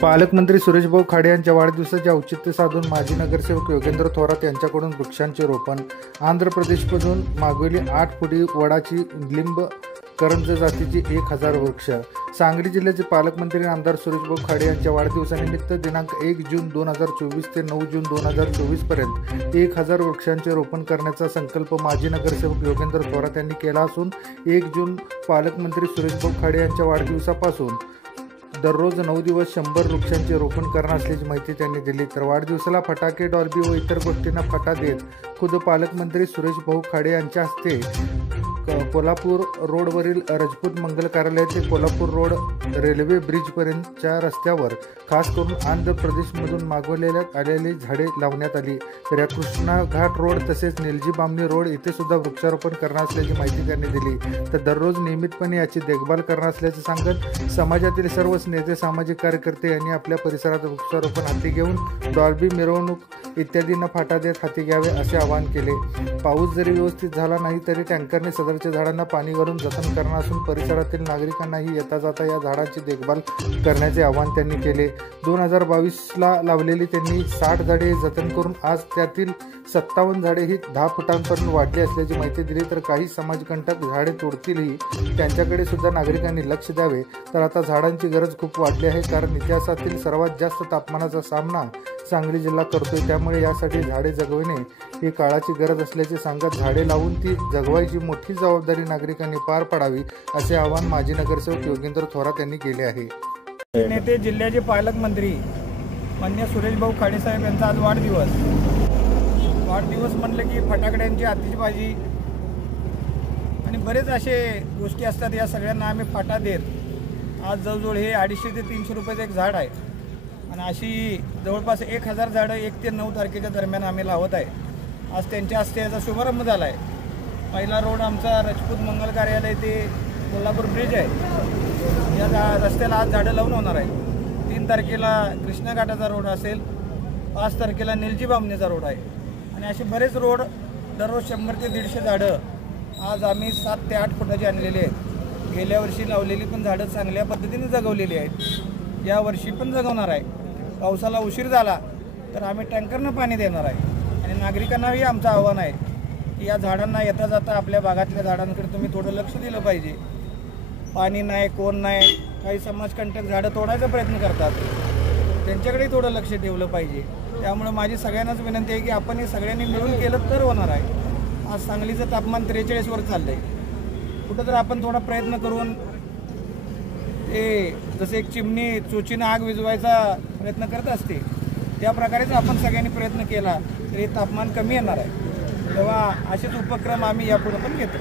पालकमंत्री सुरेशभाऊ खाडे यांच्या वाढदिवसाचे औचित्य साधून माजी नगरसेवक योगेंद्र थोरात यांच्याकडून वृक्षांचे रोपण. आंध्र प्रदेशमधून मागवली 8 फुटी वडाची लिंब करंज जातीची 1000 वृक्ष. सांगली जिल्ह्याचे पालकमंत्री आमदार सुरेशभाऊ खाडे यांच्या वाढदिवसानिमित्त दिनांक 1 जून 2024 ते 9 जून 2024 पर्यंत 1000 वृक्षांचे रोपण करण्याचा संकल्प माजी नगरसेवक योगेंद्र थोरात यांनी केला असून 1 जून पालकमंत्री सुरेशभाऊ खाडे यांच्या वाढदिवसापासून दररोज 9 दिवस 100 वृक्षांचे रोपण करणार असल्याची माहिती त्यांनी दिली. तर वाढदिवसाला फटाके, डॉल्बी व इतर गोष्टींना फटा देत खुद पालकमंत्री सुरेशभाऊ खाडे यांच्या हस्ते कोल्हापूर रोडवरील राजपूत मंगल कार्यालय ते कोल्हापूर रोड रेल्वे ब्रिजपर्यंतच्या रस्त्यावर खास करून आंध्र प्रदेशमधून मागवलेल्या आलेली झाडे लावण्यात आली. तर या कृष्णा घाट रोड तसेच निलजी बामणी रोड येथे सुद्धा वृक्षारोपण करणार असल्याची माहिती त्यांनी दिली. तर दररोज नियमितपणे याची देखभाल करणार असल्याचे सांगत समाजातील सर्व नेते, सामाजिक कार्यकर्ते यांनी आपल्या परिसरात वृक्षारोपण हाती घेऊन डॉल्बी, मिरवणूक इत्यादींना फाटा देत हाती घ्यावे असे आवाहन केले. पाऊस जरी व्यवस्थित झाला नाही तरी टँकरने सदरच्या झाडांना पाणी घालून जतन करणार असून परिसरातील नागरिकांनाही येता जाता या झाडांची देखभाल करण्याचे आवाहन त्यांनी केले. 2022ला लावलेली त्यांनी 60 झाडे जतन करून आज त्यातील 57 झाडे ही 10 फुटांपर्यंत वाढली असल्याची माहिती दिली. तर काही समाजकंटक झाडे तोडतीलही, त्यांच्याकडे सुद्धा नागरिकांनी लक्ष द्यावे. तर आता झाडांची गरज खूप वाढली आहे, कारण इतिहासातील सर्वात जास्त तापमानाचा सामना सांगली जिल्हा करतोय. त्यामुळे यासाठी झाडे जगविणे ही काळाची गरज असल्याचे सांगत झाडे लावून ती जगवायची मोठी जबाबदारी नागरिकांनी पार पाडावी असे आवाहन माजी नगरसेवक योगेंद्र थोरात यांनी केले आहे. नेते जिल्ह्याचे पालकमंत्री माननीय सुरेशभाऊ खाडे साहेब यांचा आज वाढदिवस म्हणलं की फटाकड्यांची आतिषबाजी आणि बरेच असे गोष्टी असतात. या सगळ्यांना आम्ही फाटा देत आज जवळजवळ हे 250 ते 300 रुपयाचं एक झाड आहे आणि अशी जवळपास 1000 झाडं 1 ते 9 तारखेच्या दरम्यान आम्ही लावत आहे. आज त्यांच्या हस्ते याचा शुभारंभ झाला आहे. पहिला रोड आमचा राजपूत मंगल कार्यालय ते कोल्हापूर ब्रिज आहे, या रस्त्याला आज झाडं लावून होणार आहे. 3 तारखेला कृष्णा घाटाचा रोड असेल, 5 तारखेला निलजी बामणीचा रोड आहे आणि असे बरेच रोड दररोज 100 ते 150 झाडं आज आम्ही 7 ते 8 फुटाची आणलेली आहेत. गेल्या वर्षी लावलेली पण झाडं चांगल्या पद्धतीने जगवलेली आहेत, या वर्षी पण जगवणार आहे. पावसाला उशीर झाला तर आम्ही टँकरनं पाणी देणार आहे आणि नागरिकांनाही आमचं आव्हान आहे की या झाडांना येता जाता आपल्या भागातल्या झाडांकडे तुम्ही थोडं लक्ष दिलं पाहिजे. पाणी नाही, कोण नाही, काही समाजकंटक झाडं तोडायचा प्रयत्न करतात, त्यांच्याकडेही थोडं लक्ष ठेवलं पाहिजे. त्यामुळे माझी सगळ्यांनाच विनंती आहे की आपण हे सगळ्यांनी मिळून केलं तर होणार आहे. आज सांगलीचं तापमान 43 वर चाललं आहे. कुठं तर आपण थोडा प्रयत्न करून ते जसे एक चिमणी चोचीनं आग विझवायचा प्रयत्न करत असते, त्या प्रकारेच आपण सगळ्यांनी प्रयत्न केला तर हे तापमान कमी येणार आहे. तेव्हा असेच उपक्रम आम्ही यापुढे पण घेतो.